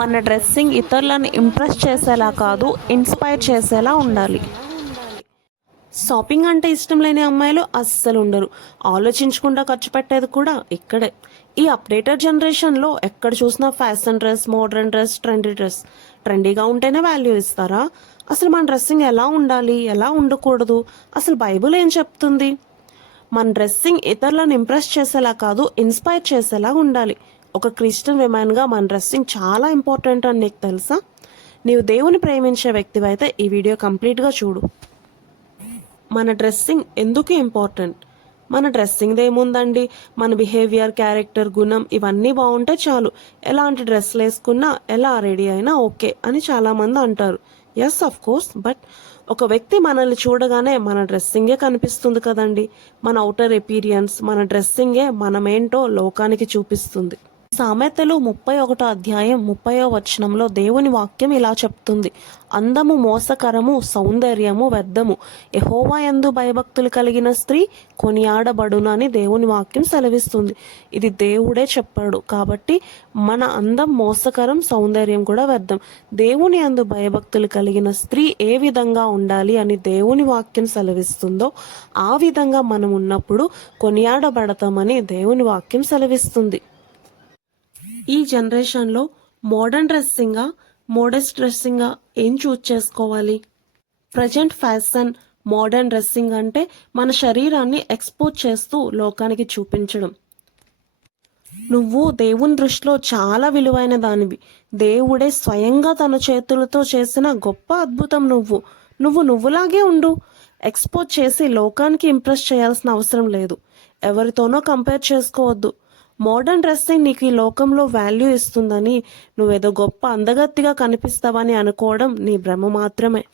మన డ్రెస్సింగ్ ఇతరులను ఇంప్రెస్ చేసేలా కాదు ఇన్స్పైర్ చేసేలా ఉండాలి. షాపింగ్ అంటే ఇష్టం లేని అమ్మాయిలు అస్సలు ఉండరు. ఆలోచించకుండా ఖర్చు పెట్టేది కూడా ఇక్కడే. ఈ అప్డేటెడ్ జనరేషన్లో ఎక్కడ చూసినా fashion dress modern dress trendy dress. ట్రెండీగా ఉంటేనే వాల్యూ ఇస్తారా? అసలు మన డ్రెస్సింగ్ ఎలా ఉండాలి? ఎలా ఉండకూడదు? అసలు బైబుల్ ఏం చెప్తుంది? మన డ్రెస్సింగ్ ఇతరులను ఇంప్రెస్ చేసేలా కాదు ఇన్స్పైర్ చేసేలా ఉండాలి. ఒక క్రిస్టియన్ విమెన్గా మన డ్రెస్సింగ్ చాలా ఇంపార్టెంట్ అని నీకు తెలుసా? నీవు దేవుని ప్రేమించే వ్యక్తివైతే ఈ వీడియో కంప్లీట్గా చూడు. మన డ్రెస్సింగ్ ఎందుకు ఇంపార్టెంట్? మన డ్రెస్సింగ్ ఏముందండి? మన బిహేవియర్ క్యారెక్టర్ గుణం ఇవన్నీ బాగుంటే చాలు. ఎలాంటి డ్రెస్లు వేసుకున్నా ఎలా రెడీ అయినా ఓకే అని చాలామంది అంటారు. ఎస్ అఫ్ కోర్స్ బట్ ఒక వ్యక్తి మనల్ని చూడగానే మన డ్రెస్సింగే కనిపిస్తుంది కదండి. మన అవుటర్ ఎపీరియన్స్ మన డ్రెస్సింగే మనమేంటో లోకానికి చూపిస్తుంది. సామెతలు ముప్పై ఒకటో అధ్యాయం ముప్పయో వచనంలో దేవుని వాక్యం ఇలా చెప్తుంది. అందము మోసకరము సౌందర్యము వ్యర్థము. ఎహోవా యందు భయభక్తులు కలిగిన స్త్రీ కొనియాడబడును అని దేవుని వాక్యం సెలవిస్తుంది. ఇది దేవుడే చెప్పాడు. కాబట్టి మన అందం మోసకరం సౌందర్యం కూడా వ్యర్థం. దేవుని అందు భయభక్తులు కలిగిన స్త్రీ ఏ విధంగా ఉండాలి అని దేవుని వాక్యం సెలవిస్తుందో ఆ విధంగా మనం ఉన్నప్పుడు కొనియాడబడతామని దేవుని వాక్యం సెలవిస్తుంది. ఈ జనరేషన్లో మోడర్న్ డ్రెస్సింగా మోడెస్ట్ డ్రెస్సింగా ఏం చూజ్ చేసుకోవాలి? ప్రజెంట్ ఫ్యాషన్ మోడర్న్ డ్రెస్సింగ్ అంటే మన శరీరాన్ని ఎక్స్పోజ్ చేస్తూ లోకానికి చూపించడం. నువ్వు దేవుని దృష్టిలో చాలా విలువైన దానివి. దేవుడే స్వయంగా తన చేతులతో చేసిన గొప్ప అద్భుతం నువ్వు. నువ్వు నువ్వులాగే ఉండు. ఎక్స్పోజ్ చేసి లోకానికి ఇంప్రెస్ చేయాల్సిన అవసరం లేదు. ఎవరితోనో కంపేర్ చేసుకోవద్దు. మోడర్న్ డ్రెస్సింగ్ నీకు ఈ లోకంలో వాల్యూ ఇస్తుందని నువ్వేదో గొప్ప అందగత్తిగా కనిపిస్తావని అనుకోవడం నీ భ్రమ మాత్రమే.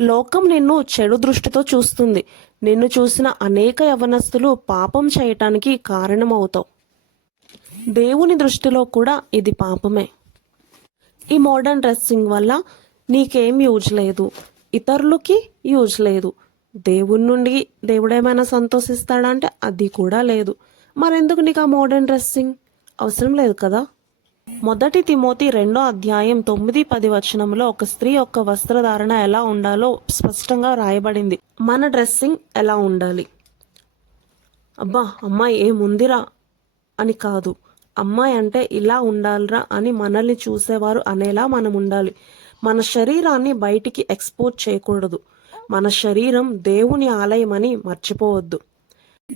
లోకం నిన్ను చెడు దృష్టితో చూస్తుంది. నిన్ను చూసిన అనేక యవనస్తులు పాపం చేయటానికి కారణమవుతావు. దేవుని దృష్టిలో కూడా ఇది పాపమే. ఈ మోడర్న్ డ్రెస్సింగ్ వల్ల నీకేం యూజ్ లేదు. ఇతరులకి యూజ్ లేదు. దేవుని నుండి దేవుడేమైనా సంతోషిస్తాడా అంటే అది కూడా లేదు. మరెందుకు నీకు ఆ మోడర్న్ డ్రెస్సింగ్? అవసరం లేదు కదా? మొదటి తిమోతి రెండో అధ్యాయం తొమ్మిది పది వచనంలో ఒక స్త్రీ యొక్క వస్త్రధారణ ఎలా ఉండాలో స్పష్టంగా రాయబడింది. మన డ్రెస్సింగ్ ఎలా ఉండాలి? అబ్బా అమ్మాయి ఏముందిరా అని కాదు. అమ్మాయి అంటే ఇలా ఉండాలిరా అని మనల్ని చూసేవారు అనేలా మనం ఉండాలి. మన శరీరాన్ని బయటికి ఎక్స్పోజ్ చేయకూడదు. మన శరీరం దేవుని ఆలయం అని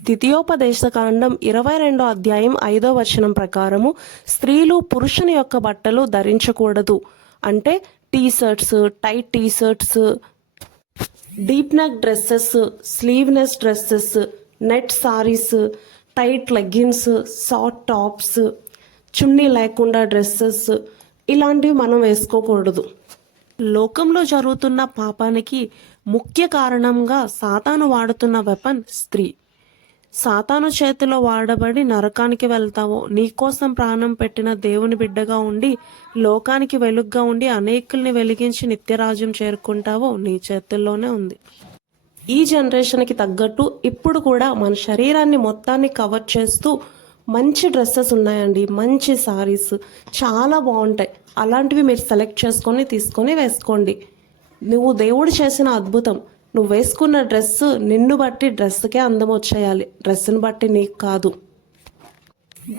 ద్వితీయోపదేశ ద్వితీయోపదేశకాండం ఇరవై రెండో అధ్యాయం ఐదో వచనం ప్రకారము స్త్రీలు పురుషుని యొక్క బట్టలు ధరించకూడదు. అంటే T shirts tight T shirts deep neck dresses sleeveless dresses net saris tight leggings short tops chunni లేకుండా డ్రెస్సెస్ ఇలాంటివి మనం వేసుకోకూడదు. లోకంలో జరుగుతున్న పాపానికి ముఖ్య కారణంగా సాతాను వాడుతున్న వెపన్ స్త్రీ. సాతాను చేతిలో వాడబడి నరకానికి వెళ్తావో నీకోసం ప్రాణం పెట్టిన దేవుని బిడ్డగా ఉండి లోకానికి వెలుగ్గా ఉండి అనేకుల్ని వెలిగించి నిత్యరాజ్యం చేరుకుంటావో నీ చేతుల్లోనే ఉంది. ఈ జనరేషన్కి తగ్గట్టు ఇప్పుడు కూడా మన శరీరాన్ని మొత్తాన్ని కవర్ చేస్తూ మంచి డ్రెస్సెస్ ఉన్నాయండి మంచి సారీస్ చాలా బాగుంటాయి. అలాంటివి మీరు సెలెక్ట్ చేసుకొని తీసుకొని వేసుకోండి. నువ్వు దేవుడు చేసిన అద్భుతం. నువ్వు వేసుకున్న డ్రెస్ నిన్ను బట్టి డ్రెస్కే అందం వచ్చేయాలి. డ్రెస్ని బట్టి నీకు కాదు.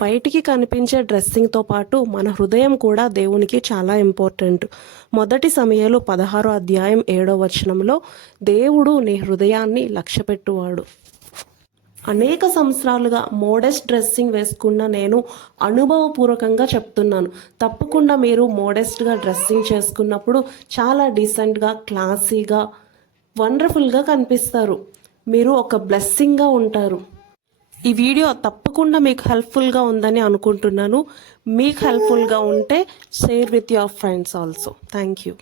బయటికి కనిపించే డ్రెస్సింగ్తో పాటు మన హృదయం కూడా దేవునికి చాలా ఇంపార్టెంట్. మొదటి సమయంలో పదహారో అధ్యాయం ఏడో వచనంలో దేవుడు నీ హృదయాన్ని లక్ష్యపెట్టువాడు. అనేక సంవత్సరాలుగా మోడెస్ట్ డ్రెస్సింగ్ వేసుకున్న నేను అనుభవపూర్వకంగా చెప్తున్నాను. తప్పకుండా మీరు మోడెస్ట్గా డ్రెస్సింగ్ చేసుకున్నప్పుడు చాలా డీసెంట్గా క్లాసీగా వండర్ఫుల్గా కనిపిస్తారు. మీరు ఒక బ్లెస్సింగ్గా ఉంటారు. ఈ వీడియో తప్పకుండా మీకు హెల్ప్ఫుల్గా ఉందని అనుకుంటున్నాను. మీకు హెల్ప్ఫుల్గా ఉంటే share with your friends also. Thank you